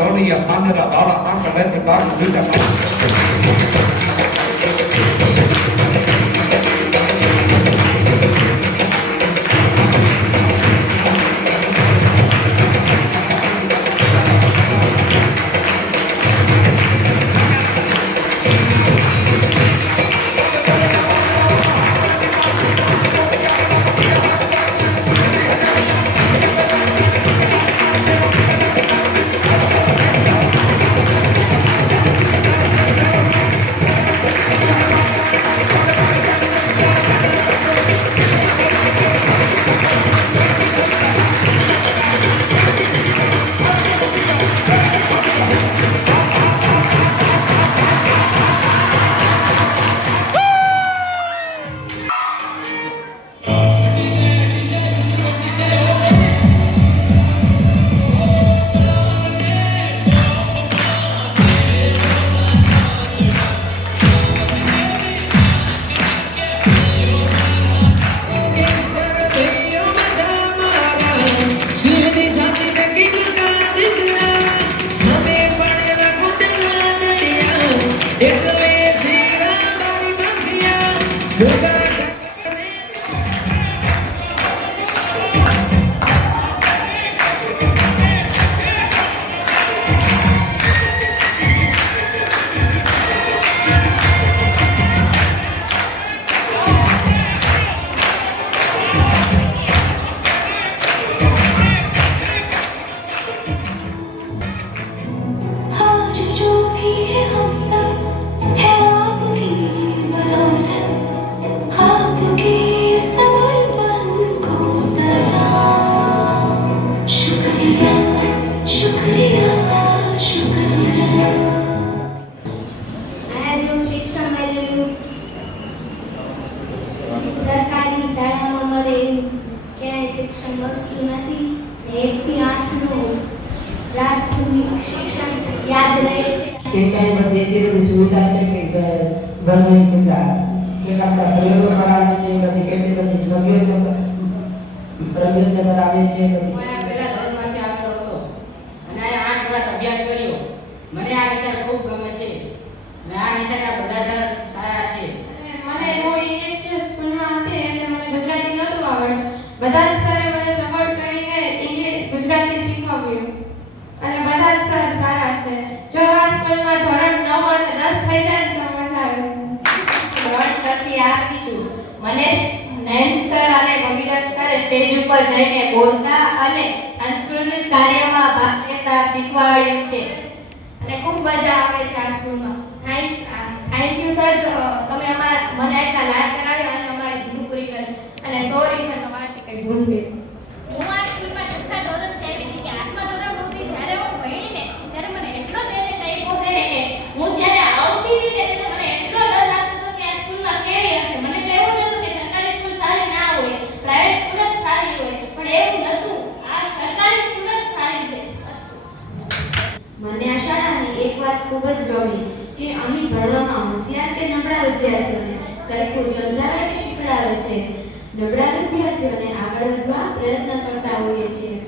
લવડિયા પાંદરા બાળા આંખ લેતી બાળું લીધા સરકારી શાળામાં મળે ક્યાંય શિક્ષણ મળતું નથી. 1 થી 8 નું પ્રાથમિક શિક્ષણ યાદ રહે છે. કે કઈ બધી એટલી બધી સુવિધા છે કે ગવર્મેન્ટ કેટલા બધા પ્રયોગો કરાવે છે, બધી કેટલી બધી પ્રયોગો કરાવે છે. પહેલા ધોરણમાંથી આવેલો હતો અને 8 વર્ષ અભ્યાસ કર્યો. મને આ વિષય ખૂબ ગમે છે અને આ વિષયના બધા સર સારા છે. મને હું ઇંગ્લિશ સ્કૂલમાં હતી એટલે મને ગુજરાતી નહોતું આવડતું. બધા જ સરે મને સપોર્ટ કરીને ઇંગ્લિશ ગુજરાતી શીખવ્યું અને બધા જ સર સારા છે. જો આ સ્કૂલમાં ધોરણ 9 અને 10 થઈ જાય તો મજા આવે. ધોરણ 6 થી આવી છું. મને નયન સર અને ભગીરથ સરે સ્ટેજ ઉપર જઈને બોલતા અને સાંસ્કૃતિક કાર્યમાં ભાગ લેતા શીખવાડ્યું છે અને ખૂબ મજા આવે છે આ સ્કૂલમાં. થેન્ક યુ સર, તમે મને એટલા લાયક બનાવ્યા અને અમારી જીદ પૂરી કરી. અને સોરી સર, તમારાથી કંઈ ભૂલ થઈ. હું આ સ્કૂલમાં 6થા ધોરણથી આવી હતી કે 8મા ધોરણ સુધી જ્યારે હું ભણી ને ત્યારે મને એટલો ટેલેન્ટ આપ્યો છે કે હું જ્યારે આવતી હતી ને ત્યારે મને એટલો ડર લાગતો હતો કે આ સ્કૂલમાં કેવી હશે. મને તો એવું જ હતું કે સરકારી સ્કૂલ સારી ના હોય, પ્રાઇવેટ સ્કૂલ જ સારી હોય, પણ એવું નહોતું. આ સરકારી સ્કૂલ જ સારી છે. મને આ શાળાની એક વાત ખૂબ જ ગમી કે અહીં ભણવામાં હોશિયાર કે નબળા વિદ્યાર્થીઓને સરખું સમજાવે કે શીખડાવે છે. નબળા વિદ્યાર્થીઓને આગળ વધવા પ્રયત્ન કરતા હોઈએ છીએ.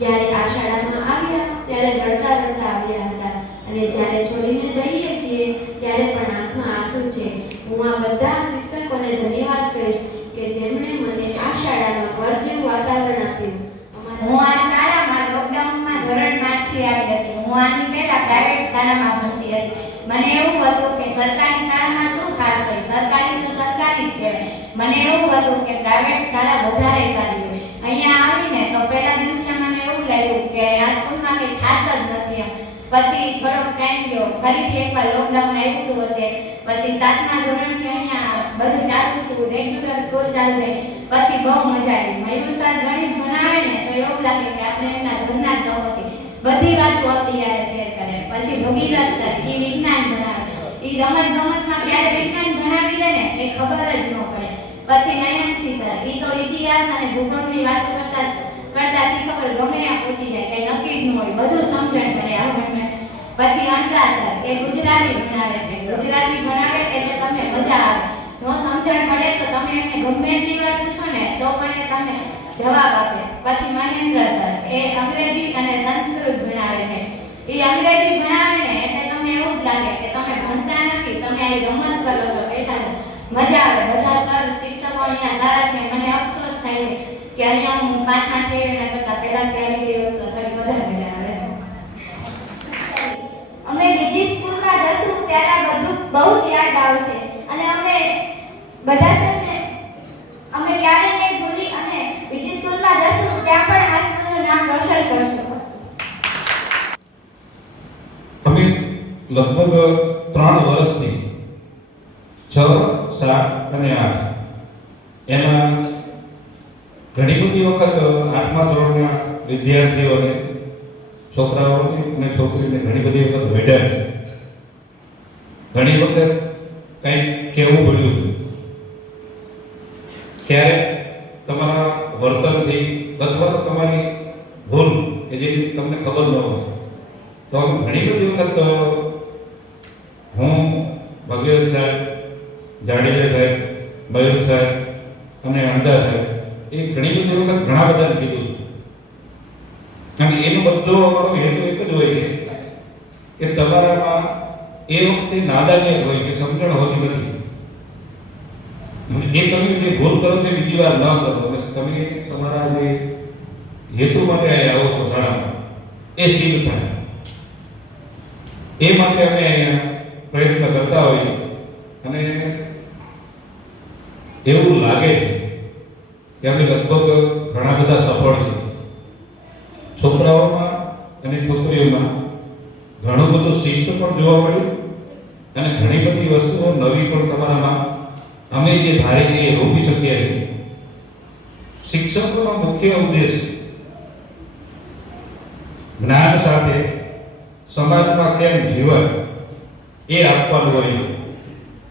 જ્યારે આ શાળામાં આવ્યા ત્યારે રડતા રડતા આવ્યા હતા અને જ્યારે છોડીને જઈએ છીએ ત્યારે પણ આંખમાં આંસુ છે. હું આ બધા શિક્ષકોને ધન્યવાદ કહીશ કે જેમણે મને આ શાળામાં ઘર જેવું વાતાવરણ આપ્યું. હું આ શાળામાં લોકડાઉનમાં ધોરણ 5 થી આવી હતી. હું આની પહેલા પ્રાઇવેટ શાળામાં ભણતી હતી. મને એવું હતું કે સરકારી શાળામાં શું ખાસ હોય, સરકારી તો સરકારી જ કહેવાય. મને એવું હતું કે પ્રાઇવેટ શાળા વધારે સારી હોય. અહીંયા આવીને તો પહેલા દિવસે મને એવું લાગ્યું કે આ સ્કૂલમાં કંઈ ખાસ જ નથી એમ. પછી થોડોક ટાઈમ ગયો, ફરીથી એકવાર લોકડાઉન આવ્યું હતું વચ્ચે. પછી 7મા ધોરણથી અહીંયા બધું ચાલુ થયું, રેગ્યુલર સ્કૂલ ચાલુ થઈ. પછી બહુ મજા આવી. મયુર સર ગણિત ભણાવે ને તો એવું લાગે કે આપણે એમના ઘરના જ લોકો છીએ. બધી વાતો આપણી યારે શેર કરે. પછી ભગીરથ સર એ વિજ્ઞાન ભણાવે. એ રમતગમતમાં ક્યારે વિજ્ઞાન ભણાવી દે ને એ ખબર જ ન પડે. પછી નયનસિંહ સર એ તો ઇતિહાસ અને ભૂગોળની વાતો કરતા શીખબર ગમે ત્યાં પહોંચી જાય, કંઈ નક્કી જ ન હોય, બધું સમજણ પડે આપણને. પછી અંતરા સર એ ગુજરાતી ભણાવે છે. ગુજરાતી ભણાવે એટલે તમને મજા આવે. નો સમજણ પડે તો તમે એમને ગમે એટલી વાર પૂછો ને તો પણ એ તમને જવાબ આપે. પછી મહેન્દ્ર સર એ અંગ્રેજી અને સંસ્કૃત ભણાવે છે. એ અંગ્રેજી ભણાવે ને એટલે તમને એવું જ લાગે કે તમે ભણતા નથી, તમે આ રમત કરો છો, બેઠા છો, મજા આવે. બધા સર શિક્ષકો અહીંયા સારા છે. મને અફસોસ થાય છે કે અહીંયા હું 5માં થઈ એના કરતાં પહેલાથી આવી ગઈ હોત તો થોડી વધારે મજા આવે. અમે બીજી સ્કૂલમાં જશું ત્યારે આ બધું બહુ જ યાદ આવશે અને અમે બધા છે ને અમે ક્યારે નહીં ભૂલી અને બીજી સ્કૂલમાં જશું ત્યાં પણ આ સ્કૂલનું નામ રોશન કરશું. અમે લગભગ 3 વર્ષથી 6, 7 અને 8 એમાં ઘણી બધી વખત 8મા ધોરણના વિદ્યાર્થીઓને, છોકરાઓને અને છોકરીઓને ઘણી બધી વખત વેડ્યા, ઘણી વખત કંઈક કહેવું પડ્યું છે. ક્યારેક તમારા વર્તનથી અથવા તો તમારી ભૂલ કે જે તમને ખબર ન હોય તો ઘણી બધી વખત હું ભગીરથ સાહેબ, જાડેજા સાહેબ, મયુર સાહેબ અને અંડા સાહેબ એ ઘણી બધી વખત ઘણા બધાને કીધું. અને એનો બધો અમારો હેતુ એક જ હોય છે કે તમારામાં એ વખતે નાદાની હોય કે સમજણ હોતી નથી. એ તમે જે ભૂલ કરો છો બીજી વાર ન કરો. તમે તમારા જે હેતુ માટે આવો છો શાળામાં એ સિદ્ધ થાય એ માટે અમે અહીંયા પ્રયત્ન કરતા હોઈએ. અને એવું લાગે છે કે અમે લગભગ ઘણા બધા સફળ છીએ. છોકરાઓમાં અને છોકરીઓમાં ઘણું બધું શિસ્ત પણ જોવા મળ્યું અને ઘણી બધી વસ્તુઓ નવી પણ તમારામાં અમે જે ધારી છીએ એ રોકી શકીએ છીએ. શિક્ષકોનો મુખ્ય ઉદ્દેશ જ્ઞાન સાથે સમાજમાં કેમ જીવન એ આપવાનું હોય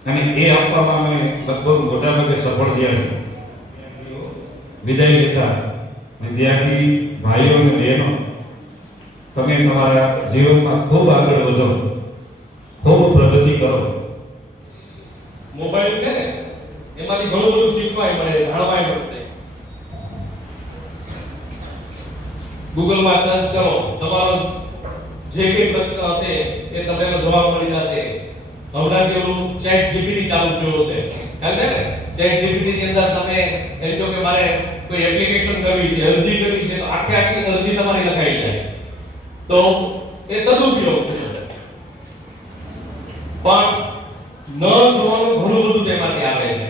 અને એ આપવામાં અમે લગભગ મોટાભાગે સફળ થયા છીએ. વિદાય લેતા વિદ્યાર્થી ભાઈઓ અને બહેનો, તમે તમારા જીવનમાં ખૂબ આગળ વધો, ખૂબ પ્રગતિ કરો. મોબાઈલ છે ને એમાંથી ઘણું બધું શીખવાય મળે, જાણવાય મળશે. ગૂગલમાં સર્ચ કરો, તમારો જે કંઈ પ્રશ્ન હશે એ તમને એનો જવાબ મળી જશે. હમણાં જેવું ચેટ જીપીટી ચાલુ થયો છે, ખ્યાલ છે ને? ચેટ જીપીટી ની અંદર તમે એમ કહો કે મારે કોઈ એપ્લિકેશન કરવી છે, અરજી કરવી છે, તો આખી અરજી તમારી લખાઈ જાય. તો એ સદુપયોગ છે. પણ ન જોવાનું ઘણું બધું તેમાંથી આવે છે.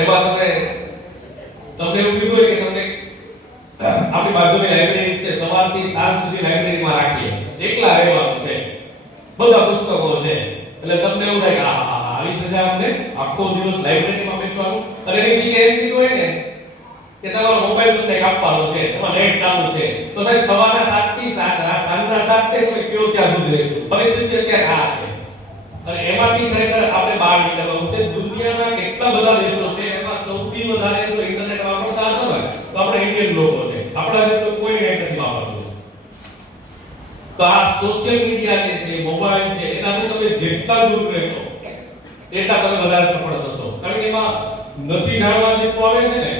એમાં તમને એવું કીધું હોય કે તમને આપણી બાજુની લાઇબ્રેરી છે, સવારથી સાંજ સુધી લાઇબ્રેરીમાં રાખીએ, એકલા રહેવાનું છે, બધા પુસ્તકો છે, એટલે તમને એવું થાય કે આવી છે આપણે આખો દિવસ લાઇબ્રેરીમાં બેસવાનું. અને એની જગ્યાએ એમ કીધું હોય ને કે તમારો મોબાઈલ તમને આપવાનો છે, એમાં નેટ ચાલુ છે, તો સાહેબ સવારના 7 થી 7 સાંજના 7 થી કોઈ કયો ત્યાં સુધી રહીશું. પરિસ્થિતિ અત્યારે આ છે અને એમાંથી ખરેખર આપણે બહાર નીકળવાનું છે. દુનિયાના કેટલા બધા દેશો છે, એમાં સૌથી વધારે જો ઇન્ટરનેટ વાપરતા હશે ને તો આપણે ઇન્ડિયન લોકો છે. આપણા જે તો કોઈ નેટ નથી વાપરતું. તો આ સોશિયલ મીડિયા જે છે, મોબાઈલ છે, એનાથી તમે જેટલા દૂર રહેશો એટલા તમે વધારે સફળ થશો. કારણ કે એમાં નથી જાણવા જેટલું આવે છે ને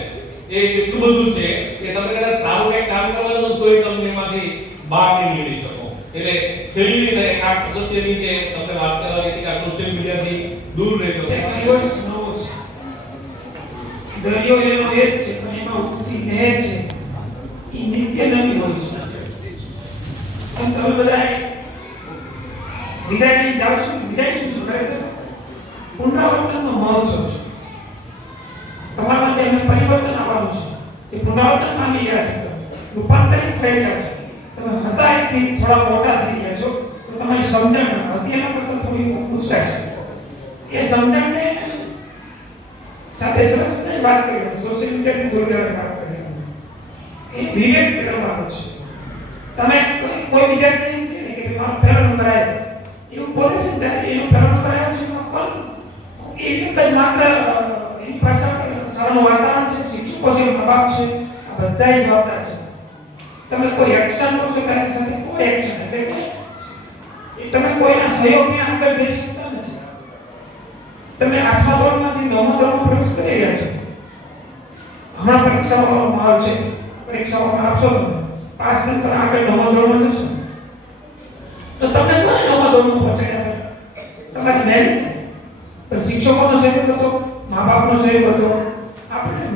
એ એટલું બધું છે કે તમે કદાચ સારું કંઈક કામ કરવા જાઓ તોય તમને એમાંથી બહાર નહીં નીકળી શકો. એટલે છેલ્લી ને આ પદ્ધતિની જે તમને વાત કરવાની હતી કે આ સોશિયલ મીડિયાથી દૂર રહેજો. દિવસ નવો છે, દરિયો એનો એ જ છે, પણ એમાં ઉઠતી લહેર છે એ નિત્ય નવી હોય છે. તમે બધા વિદાય લઈને જાઓ છો, વિદાય શું છે? ખરેખર પુનરાવર્તનનો મહોત્સવ છે. તમારામાં જે પરિવર્તન આવવાનું છે, જે પુનરાવર્તન પામી ગયા છે, રૂપાંતરિત થઈ ગયા છે, તમે હતા એથી થોડા મોટા થઈ ગયા છો, તો તમારી સમજણ હતી એના કરતાં થોડી ઉચકાય છે. એ સમજણને સાથે સરસ વાત કરી, સોશિયલ મીડિયાથી દૂર રહેવાની વાત કરી, એ વિવેક કરવાનો છે. તમે કોઈ વિદ્યાર્થી એમ કહે કે મારો પહેલો નંબર આવ્યો એવું બોલે છે, ત્યારે એનો પહેલો નંબર આવ્યો છે એમાં કોણ? એ એક જ માત્ર એની પાસે શાળાનું વાતાવરણ છે, શિક્ષકો છે, મા-બાપ છે, આ બધા જવાબદાર છે. તમે કોઈ એક્શન લો છો ત્યારે સાથે કોઈ એક્શન એટલે તમે કોઈના સહયોગની આગળ જઈ શકતા નથી. તમે 8મા ધોરણમાંથી 9મા ધોરણમાં પ્રવેશ કરી રહ્યા છો. હમણાં પરીક્ષાનો માહોલ છે, પરીક્ષાઓ આપશો તમે, પાસ નંતર આગળ 9મા ધોરણમાં જશો.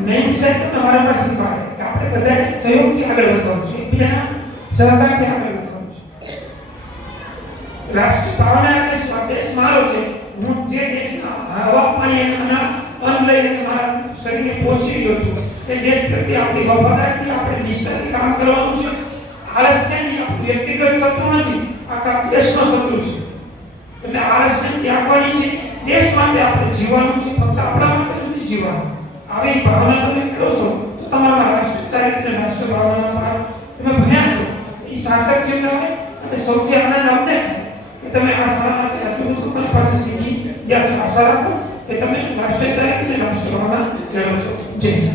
નૈતિક સાહેબ તમારા પાસે શીખવાડે કે આપણે બધાએ સહયોગથી આગળ વધવાનું છે, એકબીજાના સહકારથી આગળ વધવાનું છે. રાષ્ટ્રીય ભાવના એટલે શું? દેશ મારો છે. હું જે દેશના હવા પાણી અને અન્ન લઈને મારા શરીરને પોષી રહ્યો છું એ દેશ પ્રત્યે આપણી વફાદારીથી આપણે નિષ્ઠાથી કામ કરવાનું છે. આળસ્યની વ્યક્તિગત શત્રુ નથી, આખા દેશનો શત્રુ છે. એટલે આળસ્ય ત્યાગવાની છે, દેશ માટે આપણે જીવવાનું છે, ફક્ત આપણા માટે નથી જીવવાનું. આવી ભાવના તમે કરો છો તો તમારા રાષ્ટ્ર ચારિત્ર રાષ્ટ્ર ભાવનાના તમે ભણ્યા છો એ સાર્થક થઈ આવે. અને સૌથી આનંદ અમને કે તમે આ શાળામાંથી આટલું બધું તમારી પાસે શીખી ગયા છો. આશા રાખો કે તમે રાષ્ટ્ર ચારિત્ર રાષ્ટ્ર ભાવના મેળવશો. જય હિન્દ.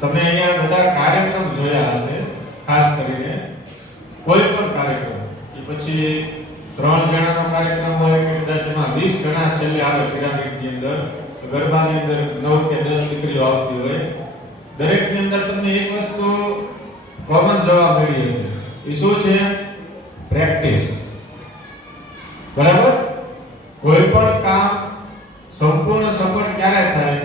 તમે અહીંયા બધા કાર્યક્રમ જોયા હશે, ખાસ કરીને કોઈ પણ કાર્યક્રમ કે પછી 3 જણાનો કાર્યક્રમ હોય કે કદાચ એમાં 20 જણા છેલ્લે આવે પિરામિડની અંદર, ગરબાની અંદર 9 કે 10 દીકરીઓ આવતી હોય, દરેકની અંદર તમને એક વસ્તુ કોમન જોવા મળી હશે. એ શું છે? પ્રેક્ટિસ. બરાબર? કોઈ પણ કામ સંપૂર્ણ સફળ ક્યારે થાય?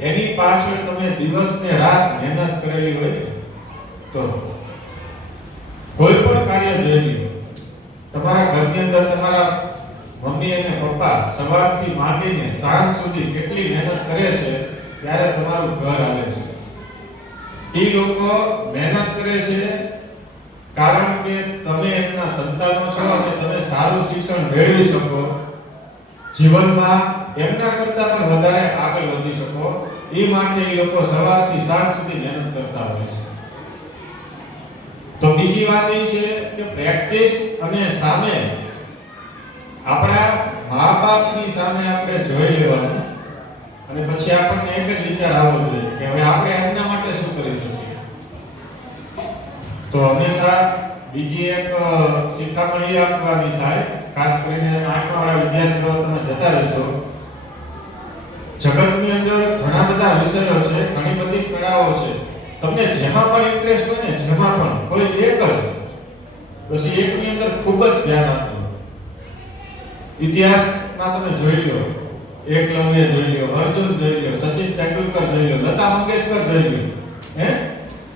એની પાછળ તમે દિવસ ને રાત મહેનત કરેલી હોય તો. કોઈ પણ કાર્ય જોઈ લો, તમારા ઘરની અંદર તમારા મમ્મી અને પપ્પા સવારથી માંડીને સાંજ સુધી કેટલી મહેનત કરે છે ત્યારે તમારું ઘર આવે છે. એ લોકો મહેનત કરે છે કારણ કે તમે એમના સંતાનો છો અને તમે સારું શિક્ષણ મેળવી શકો, જીવનમાં એમના કરતા પણ વધારે આગળ વધી શકો. એ માટે એ લોકો સવારથી સાંજ સુધી મહેનત કરતા હોય છે. તો બીજી વાત એ છે કે પ્રેક્ટિસ અને સામે આપણા મા-બાપની સામે આપણે જોઈ લેવાનું અને પછી આપણને એક જ વિચાર આવવો જોઈએ કે હવે આપણે એમના માટે શું કરી શકીએ. તો હંમેશા બીજી એક શિખામણ આપવાની થાય, ખાસ કરીને 8મા વાળા વિદ્યાર્થીઓ તમે જતા રહેશો. જગતની અંદર ઘણા બધા વિષયો છે, ઘણી બધી કળાઓ છે. તમને જેમાં પણ ઇન્ટરેસ્ટ હોય ને, જેમાં પણ કોઈ એક જ પછી એકની અંદર ખૂબ જ ધ્યાન આપજો. ઇતિહાસમાં તમે જોઈ લો, એકલવ્ય જોઈ લો, અર્જુન જોઈ લો, સચિન તેંડુલકર જોઈ લો, લતા મંગેશકર જોઈ લો,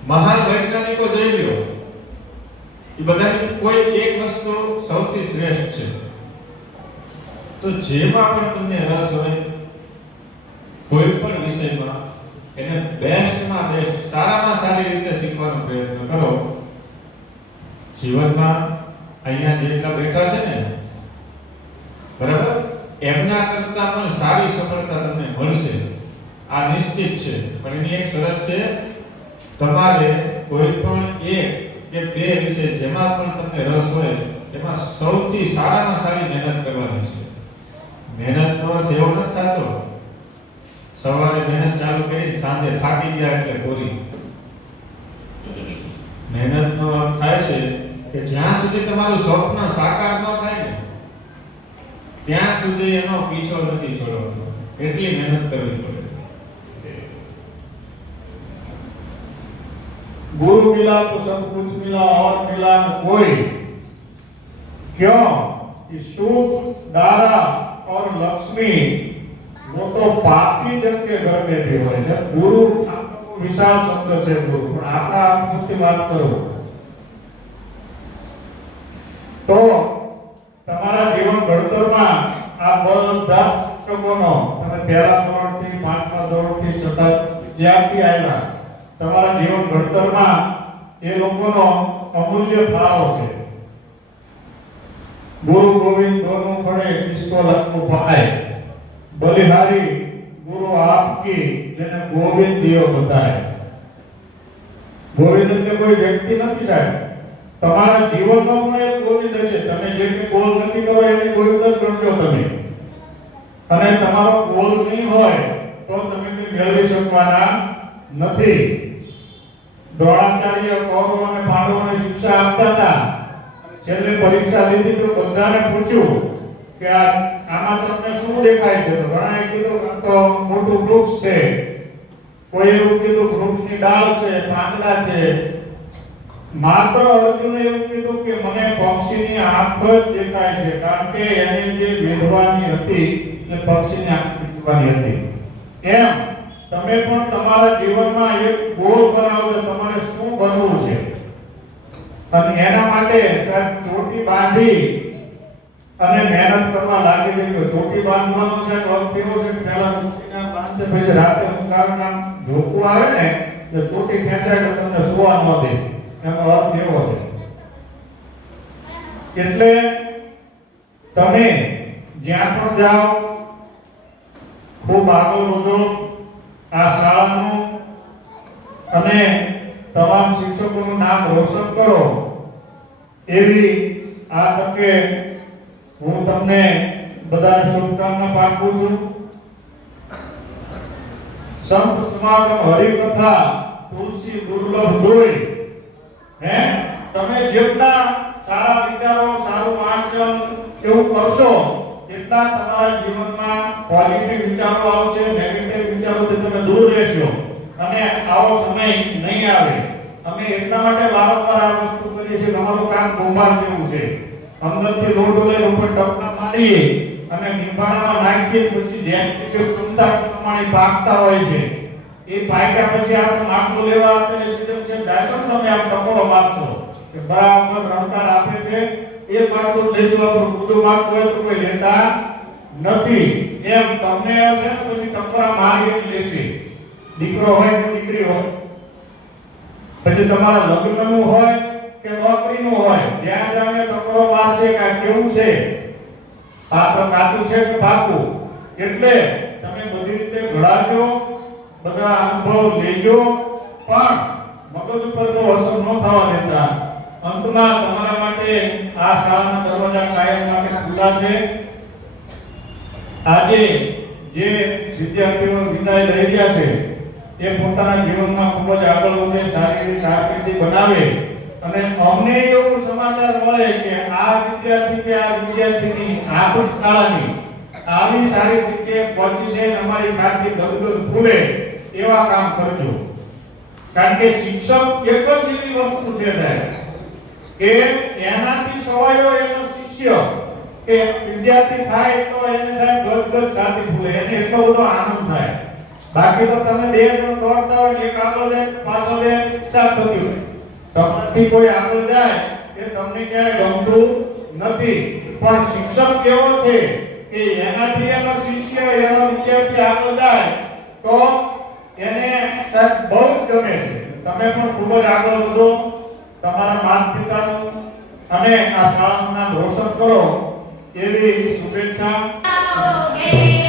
મહાન વૈજ્ઞાનિકો જોઈ લો. એ બધાની કોઈ એક વસ્તુ સૌથી શ્રેષ્ઠ છે. તો જેમાં પણ તમને રસ હોય, કોઈ પણ વિષયમાં એને બેસ્ટમાં બેસ્ટ, સારામાં સારી રીતે શીખવાનો પ્રયત્ન કરો. જીવનમાં અહીંયા જેટલા બેઠા છે ને, બરાબર, એમના કરતા પણ સારી સફળતા તમને મળશે, આ નિશ્ચિત છે. પણ એની એક શરત છે, તમારે કોઈ પણ એક કે બે વિષય જેમાં પણ તમને રસ હોય એમાં સૌથી સારામાં સારી મહેનત કરવાની છે. મહેનતનો અર્થ એવો નથી થતો સવારે મહેનત ચાલુ કરી સાંજે થાકી ગયા એટલે પૂરી. મહેનતનો અર્થ થાય છે કે જ્યાં સુધી તમારું સ્વપ્ન સાકાર ન થાય ને ત્યાં સુધી એનો પીછો નથી છોડવાનો, એટલી મહેનત કરવી પડે. गुरु मिला तो सब कुछ मिला और मिला न कोई, क्यों कि सुख, दारा और लक्ष्मी वो तो पापी जन के घर में भी હોય છે. ગુરુ વિશાળ શબ્દ છે ગુરુ, પણ આપણા અર્થથી વાત કરો તો તમારા જીવન ઘડતરમાં આ બધા શિક્ષકોનો તમે પહેલા ધોરણથી 5મા ધોરણથી સતત જ્યાંથી આવ્યા તમારા જીવન ઘડતરમાં એ લોકોનો અમૂલ્ય ફાળો છે. ગુરુ ગોવિંદ दोनों पड़े किसको लखो पाए, बलिहारी गुरु आपकी જેને ગોવિંદ દિયો બતાય. ગોવિંદ એટલે કોઈ વ્યક્તિ નથી સાહેબ, તમારા જીવનમાં પણ એક ગોવિંદ છે. તમે જે કે ગોલ નથી કરો એને ગોવિંદ જ ગણજો તમે. અને તમારો ગોલ નહીં હોય તો તમે કંઈ મેળવી શકવાના નથી. દ્રોણાચાર્ય કૌરવ અને પાંડવોને શિક્ષા આપતા હતા. છેલ્લે પરીક્ષા લીધી તો બધાને પૂછ્યું કે આમાં તમને શું દેખાય છે? તો ઘણાએ કીધું તો મોટું વૃક્ષ છે, કોઈ એવું કીધું વૃક્ષની ડાળ છે, પાંદડા છે. માત્ર અર્જુને એવું કીધું કે મને પક્ષીની આંખ જ દેખાય છે, કારણ કે એને જે વેધવાની હતી એ પક્ષીની આંખ દેખવાની હતી. એમ તમે પણ તમારા જીવનમાં એક ગોલ બનાવજો, તમારે શું બનવું છે, અને એના માટે સાહેબ ચોટી બાંધી અને મહેનત કરવા લાગી જજો. ચોટી બાંધવાનો છે અર્થ એવો છે કે પહેલા ચોટીના બાંધે પછી રાતે ઊંઘાનું નામ ઝોકું આવે ને તો ચોટી ખેંચાય તો તમને સુવા ન દે, એનો અર્થ એવો છે. એટલે તમે જ્યાં પણ જાઓ ખૂબ આગળ વધો આ શાળાનું અને તમામ શિક્ષકોનું નામ રોશન કરો એવી આ તકે હું તમને બધાને શુભકામના પાઠવું છું. સંત સમાગમ હરિકથા તુલસી દુર્લભ દોય. તમે જેટલા સારા વિચારો, સારું વાંચન એવું કરશો એટલા તમારા જીવનમાં પોઝિટિવ વિચારો આવશે, નેગેટિવ વિચારોથી તમે દૂર રહેશો અને આવો સમય નહીં આવે. અમે એટલા માટે વારંવાર આ વસ્તુ કરીએ છીએ કે અમારું કામ કુંભાર જેવું છે. અંદરથી લોટ લઈને ઉપર ટપકા મારીએ અને નિંબાણામાં નાખીએ, પછી જેમ કે ક્ષમતા પ્રમાણે પાકતા હોય છે. એ પાક્યા પછી આપણે માટલું લેવા અત્યારે સિસ્ટમ છે, જાશો તમે આમ ટકોરો મારશો કે બરાબર રણકાર આપે છે, એ માટલું લેશો. આપણું કુદું માટલું હોય તો કોઈ લેતા નથી. એમ તમને છે પછી ટકોરા મારી લેશે, દીકરો હોય કે દીકરી હોય. પછી તમારા લગ્નનું હોય કે નોકરીનું હોય, જ્યાં જામે ટકોરો મારશે કે આ કેવું છે, પાત્ર કાચું છે કે પાકું. એટલે તમે બધી રીતે ઘડાજો, બધા અનુભવ લેજો, પણ મગજ ઉપર કોઈ અસર ન થવા દેતા. અંતમાં તમારા માટે આ શાળાના દરવાજા કાયમ માટે ખુલ્લા છે. આજે જે વિદ્યાર્થીઓ વિદાય લઈ રહ્યા છે એ પોતાના જીવનમાં ખૂબ જ આગળ વધે, સારી કારકિર્દી બનાવે અને અમને એવું સમાચાર મળે કે આ વિદ્યાર્થી કે આ વિદ્યાર્થીની આપણી શાળાની આવી સારી જગ્યાએ પહોંચી છે અને અમારી સાથે ગદગદ ફૂલે એવા કામ કરજો. કારણ કે શિક્ષક એક જ એવી વસ્તુ છે કે એનાથી સવાયો એનો શિષ્ય કે વિદ્યાર્થી થાય તો એને સાહેબ ગદગદ સાથે ફૂલે, એને એટલો બધો આનંદ થાય. બાકી તો તમે બે જણ દોડતા હોય, એક આગળ જાય પાછળ જાય, ઈચ્છા થતી હોય, તમારાથી કોઈ આગળ જાય એ તમને ક્યાંય ગમતું નથી. પણ શિક્ષક કેવો છે કે એનાથી એનો શિષ્ય એનો વિદ્યાર્થી આગળ જાય તો એને સાહેબ બહુ જ ગમે છે. તમે પણ ખૂબ જ આગળ વધો, તમારા માતા પિતાનું અને આ શાળાનું નામ રોશન કરો એવી શુભેચ્છા. સપનો મેં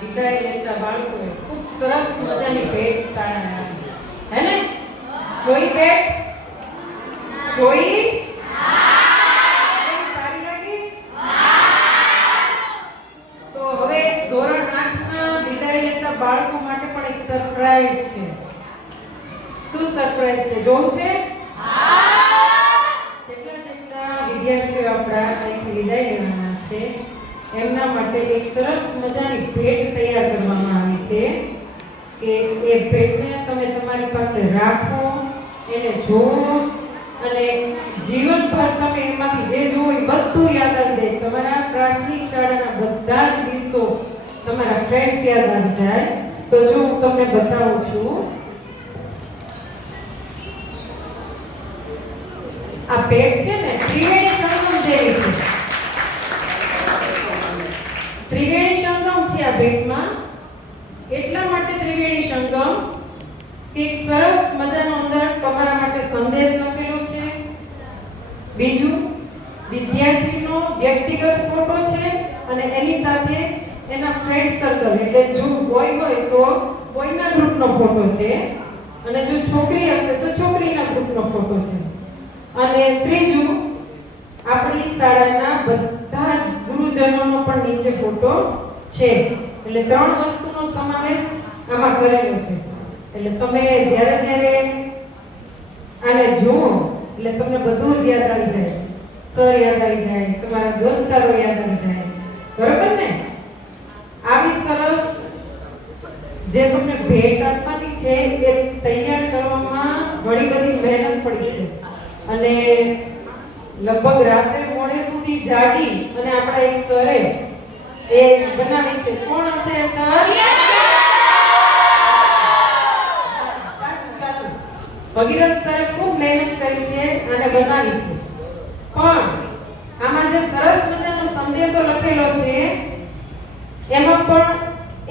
વિદાય લેતા બાળકોએ ખૂબ સરસ મજાની ભેટ શાળાને આપી. હે ને? જોઈ ભેટ? જોઈ? સારી લાગી? તો હવે ધોરણ 8 ના વિદાય લેતા બાળકો માટે પણ એક સરપ્રાઈઝ છે. શું સરપ્રાઈઝ છે? જોવું છે? જેટલા વિદ્યાર્થીઓ આપણા અહીંથી વિદાય લેવાના છે એમના માટે એક સરસ મજાની ભેટ તૈયાર કરવામાં આવી છે કે એ ભેટને તમે તમારી પાસે રાખો, એને જોવો અને જીવનભર તમે એમાંથી જે જુઓ એ બધું યાદ આવી જાય. તમારા પ્રાથમિક શાળાના બધા જ દિવસો તમારા ફ્રેન્ડ્સ યાદ આવી જાય. તો જો હું તમને બતાવું છું, આ ભેટ છે ને ત્રિવેણી સંગમ જેવી છે. ત્રિવેણી સંગમ છે આ ભેટમાં. એટલા માટે ત્રિવેણી સંગમ કે એક સરસ મજાનો અંદર તમારા માટે સંદેશ લખેલો છે. બીજું વિદ્યાર્થીનો વ્યક્તિગત ફોટો છે અને એની સાથે એના ફ્રેન્ડ સર્કલ, એટલે જો બોય હોય તો બોયના ગ્રુપનો ફોટો છે અને જો છોકરી હશે તો છોકરીના ગ્રુપનો ફોટો છે. અને ત્રીજું આપણી શાળાના બધા જ ગુરુજનોનો પણ નીચે ફોટો છે. એટલે 3 વસ્તુનો સમાવેશ આમાં કરેલો છે. એટલે તમે જ્યારે આને જુઓ એટલે તમને બધું જ યાદ આવી જાય. સર યાદ આવી જાય, તમારા દોસ્તારો યાદ આવી જાય. બરોબર ને? આવી સરસ જે તમને ભેટ આપવાની છે એ તૈયાર કરવામાં ઘણી બધી મહેનત પડી છે અને લગભગ રાતે મોડે સુધી જાગી અને આપણા એક સરે એ બનાવી છે. કોણ હશે સર? સાચું. ભગીરથ સરે ખૂબ મહેનત કરી છે અને બનાવી છે. પણ આમાં જે સરસ મજાનો સંદેશો લખેલો છે એમાં પણ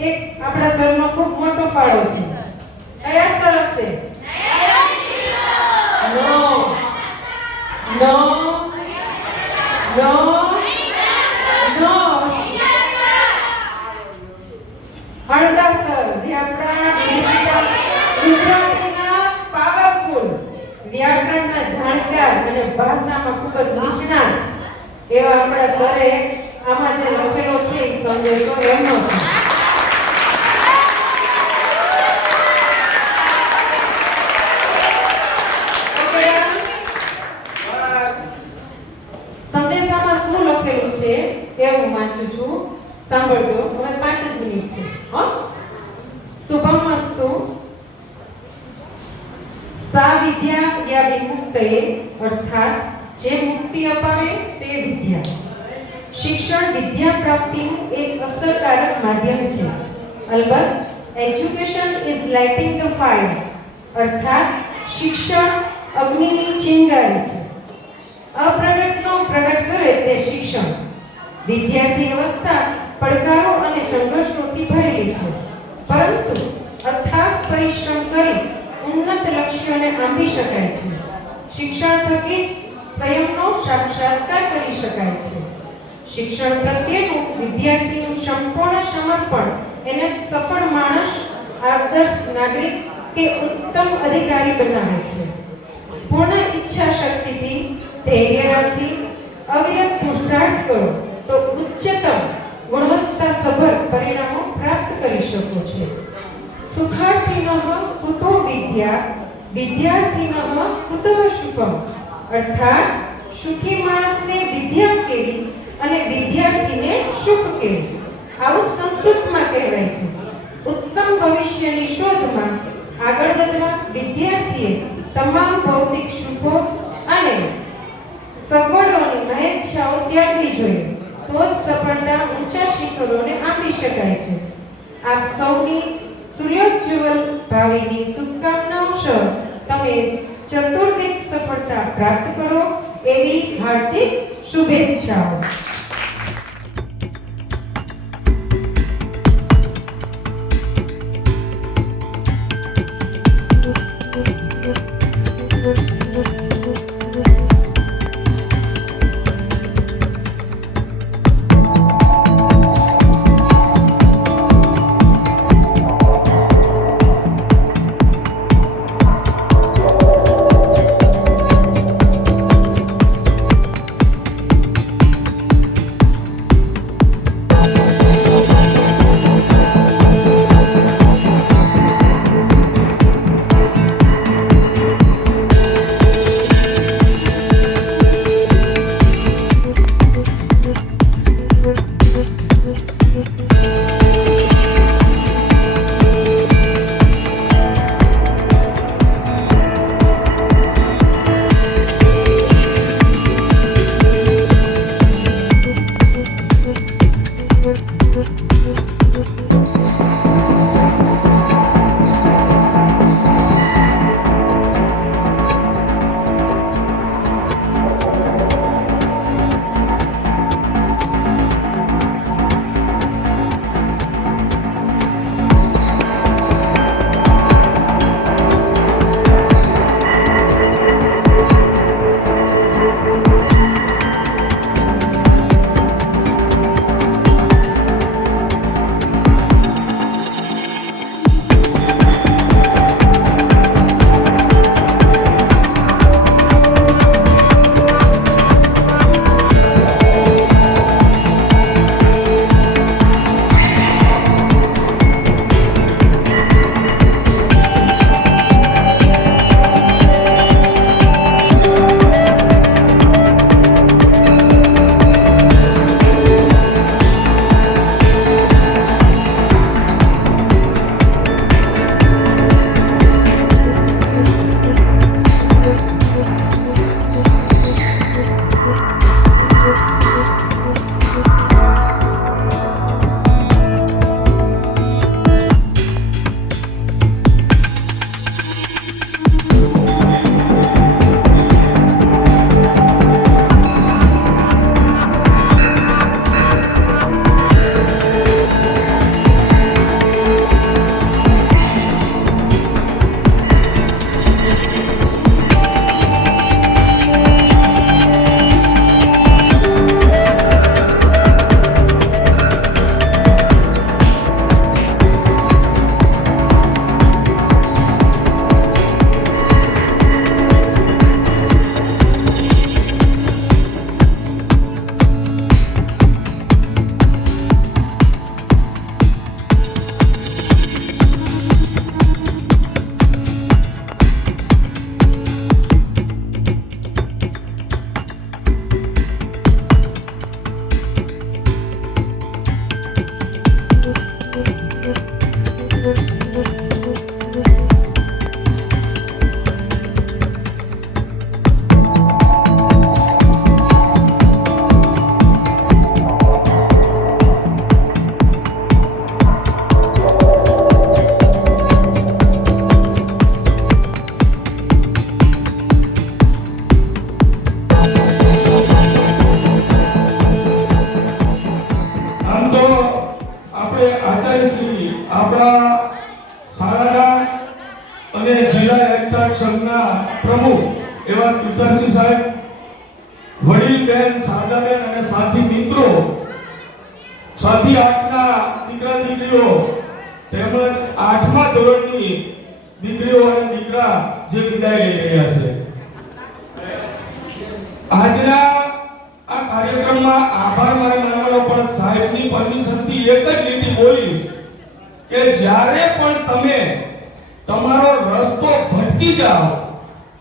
એક આપણા સરનો ખૂબ મોટો ફાળો છે. કયા સર હશે? નો નો નો નો હળદા સર, જે આપણા ગુજરાતીના પાવરફુલ વ્યાકરણના જાણકાર અને ભાષામાં ખૂબ જ નિષ્ણાત એવા આપણા સરે આમાં જે લખેલો છે એ સંદેશો એમનો છે. સંદેશામાં શું લખેલું છે એ હું વાંચું છું, સાંભળજો. હવે 5 જ મિનિટ છે. શુભમસ્તુ સા વિદ્યા યા વિમુક્તએ, અર્થાત જે મુક્તિ અપાવે તે વિદ્યા. શિક્ષણ વિદ્યા પ્રાપ્તિનું એક અસરકારક માધ્યમ છે. અલબત્ત education is lighting the fire, અર્થાત શિક્ષણ અગ્નિની ચિંગારી છે. અપ્રગટનો પ્રગટ કરે તે શિક્ષણ. વિદ્યાર્થી અવસ્થા પડકારો અને સંઘર્ષોથી ભરેલી છે, પરંતુ અથાગ પરિશ્રમ કરી ઉન્નત લક્ષ્યોને આંબી શકાય છે. શિક્ષણ થકી જ સ્વયંનો સાક્ષાત્કાર કરી શકાય છે. શિક્ષણ પ્રત્યેનું વિદ્યાર્થીનું સંપૂર્ણ સમર્પણ એને સફળ માણસ, આદર્શ નાગરિક કે ઉત્તમ અધિકારી બનાવે છે. પૂર્ણ ઈચ્છા શક્તિથી ધૈર્ય રાખી અવિરત પુરુષાર્થ કરો તો ઉચ્ચતમ ગુણવત્તાસભર પરિણામો પ્રાપ્ત કરી શકો છો. સુખાર્થિનઃ કુતો વિદ્યા વિદ્યાર્થિનઃ કુતઃ સુખમ. અર્થાત સુખી માણસને વિદ્યા કેવી અને વિદ્યાર્થીને સુખ કેવું, આવું સંસ્કૃતમાં કહેવાય છે. ઉત્તમ ભવિષ્યની શોધમાં આગળ વધવા વિદ્યાર્થીએ તમામ ભૌતિક સુખો અને સગવડોની મહેચ્છાઓ ત્યાગવી જોઈએ, તો જ સફળતા ઊંચા શિખરોને આપી શકાય છે. આપ સૌની સૂર્યોજ્જવલ ભાવિની શુભકામનાઓ સહ તમે ચતુર્દિક સફળતા પ્રાપ્ત કરો એવી હાર્દિક શુભેચ્છાઓ. એવા કીર્તનસિંહ સાહેબ, વડીલ બેન શારદાબેન અને સાથી મિત્રો, સાથી 8 ના દીકરા દીકરીઓ તેમજ 8મા ધોરણની દીકરીઓ અને દીકરા જે વિદાય લઈ રહ્યા છે, આજના આ કાર્યક્રમમાં આભાર માનવાનો પણ સાહેબની પરમિશનથી એક જ લીટી બોલીશ કે જ્યારે પણ તમે તમારો રસ્તો ભટકી જાઓ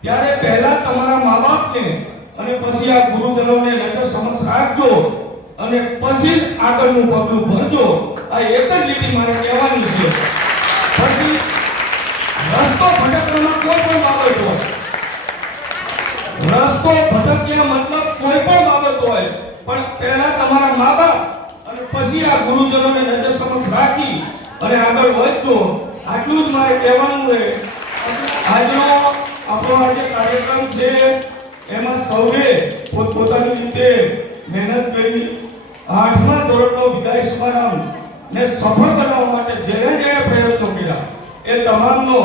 ત્યારે પહેલા તમારા મા-બાપને અને પછી આ ગુરુજનોને નજર સમક્ષ રાખજો અને પછી જ આગળનું પગલું ભરજો. આ એક જ લીટી મારે કહેવાની છે. પછી રસ્તો ભટકવામાં કોઈ પણ બાબત હોય, રસ્તો ભટક્યા મતલબ કોઈ પણ બાબત હોય, પણ પહેલા તમારા મા-બાપ અને પછી આ ગુરુજનોને નજર સમક્ષ રાખી અને આગળ વધજો. આટલું જ મારે કહેવાનું છે. આજનો આપણો આજે કાર્યક્રમ છે એમાં સૌએ પોતપોતાની રીતે મહેનત કરી 8મા ધોરણનો વિદાય સમારંભ ને સફળ બનાવવા માટે જે પ્રયત્નો કર્યા એ તમામનો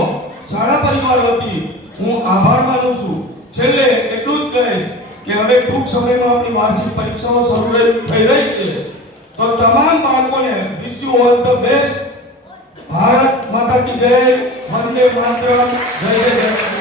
શાળા પરિવાર વતી હું આભાર માનું છું. છેલ્લે એટલું જ કહીશ કે હવે ટૂંક સમયમાં આપણી વાર્ષિક પરીક્ષાઓ શરૂ થઈ રહી છે, તો તમામ બાળકોને wish you all the best. Bharat માતા કી જય, વંદે માતરમ, જય જય જય.